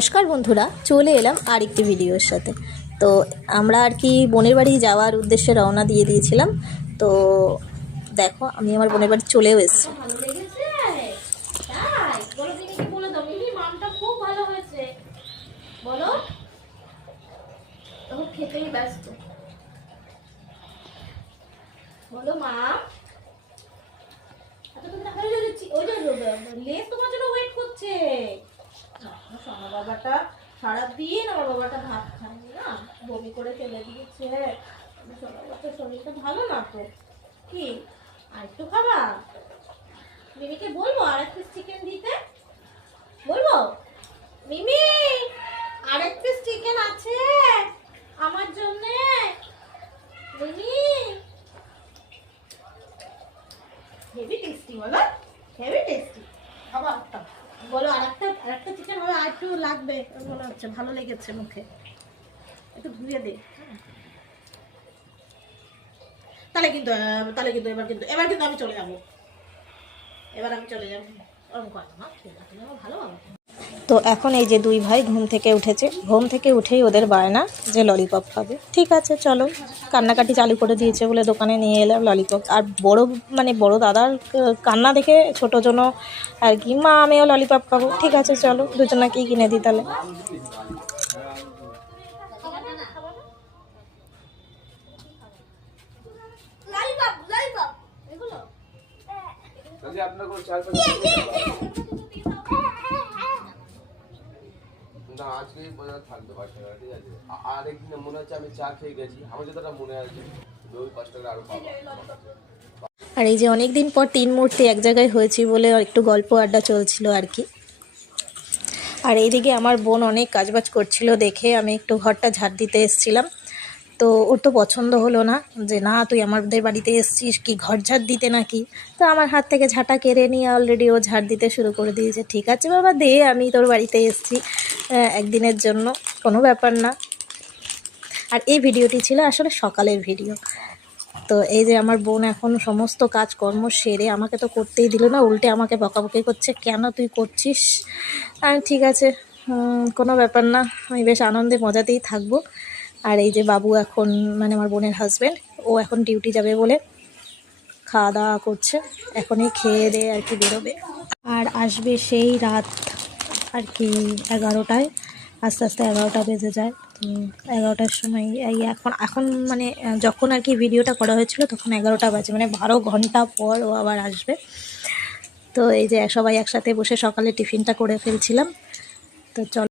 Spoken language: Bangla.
নমস্কার বন্ধুরা, চলে এলাম আরেকটি ভিডিওর সাথে। তো আমরা আর কি বোনের বাড়ি যাওয়ার উদ্দেশ্যে রওনা দিয়ে দিয়েছিলাম। তো দেখো, আমি আমার বোনের বাড়ি চলেও এসেছি। ভালো লেগেছে তাই বলো, দিদিকে বলে দাও মিমি মামটা খুব ভালো হয়েছে বলো। তখন খেতেই ব্যস্ত, বলো মা। আচ্ছা তুমি তাহলে ওই যে লেস তোমার জন্য ওয়েট করছে। সোনা বাবাটা সারাদিন আমার বাবাটা ভাত খায়নি না, বমি করে ফেলে দিয়েছে। সোনা বাবার শরীরটা ভালো না তো, কি আর একটু খাবা? মিমিকে বলবো আর এক পিস চিকেন দিতে, বলবো মিমি আর এক পিস চিকেন আছে আমার জন্য। মিমি হেভি টেস্টি, বলো হেভি টেস্টি। খাবার বলো আরেকটা চিকেন হবে, আর একটু লাগবে মনে হচ্ছে, ভালো লেগেছে মুখে, একটু ধুয়ে দে। তাহলে কিন্তু এবার কিন্তু আমি চলে যাবো, এবার আমি চলে যাবো। ওরকম কথা না, ঠিক আছে ভালো হবে। তো এখন এই যে দুই ভাই ঘুম থেকে উঠেছে। ঘুম থেকে উঠেই ওদের বায়না যে ললিপপ খাবে। ঠিক আছে চলো, কান্নাকাটি চালু করে দিয়েছে বলে দোকানে নিয়ে এলাম ললিপপ। আর বড় দাদার কান্না দেখে ছোটো জন্য আর কি, মা আমিও ললিপপ খাবো। ঠিক আছে চলো, দুজনাকেই কিনে দিই তাহলে। আজকেই পর্যন্ত থাকবে 5 টাকা, ঠিক আছে? আর একদিন মনে হচ্ছে আমি চা খেয়ে গেছি, আমার যেটা মনে আছে ওই 5 টাকা আরো পাবো। আর এই যে অনেক দিন পর তিন মূর্তি এক জায়গায় হয়েছি বলে একটু গল্প আড্ডা চলছিল আর কি। আর এইদিকে আমার বোন অনেক কাজবাজ করছিল দেখে আমি একটু ঘরটা ঝাড় দিতে এসেছিলাম। তো ওর তো পছন্দ হলো না, যে না তুই আমাদের বাড়িতে এসেছিস কি ঘর ঝাড় দিতে নাকি। তো আমার হাত থেকে ঝাঁটা কেড়ে নিয়ে অলরেডি ও ঝাড় দিতে শুরু করে দিয়েছে। ঠিক আছে বাবা দে, আমি তোর বাড়িতে এসেছি একদিনের জন্য, কোনো ব্যাপার না। আর এই ভিডিওটি ছিল আসলে সকালের ভিডিও। তো এই যে আমার বোন এখন সমস্ত কাজকর্ম সেরে, আমাকে তো করতেই দিল না, উল্টে আমাকে বকাবকি করছে, কেন তুই করছিস। ঠিক আছে, কোনো ব্যাপার না, আমি বেশ আনন্দে মজাতেই থাকবো। আর এই যে বাবু এখন, মানে আমার বোনের হাজব্যান্ড, ও এখন ডিউটি যাবে বলে খাওয়া দাওয়া করছে। এখনই খেয়ে দিয়ে আর কি বেরোবে। আর আসবে সেই রাত আর কি 11টায়, আস্তে আস্তে 11টা বেজে যায়। তো 11টার সময় এই এখন মানে যখন আর কি ভিডিওটা করা হয়েছিল তখন 11টা বাজে, মানে 12 ঘন্টা পর ও আবার আসবে। তো এই যে সবাই একসাথে বসে সকালে টিফিনটা করে ফেলছিলাম। তো চল।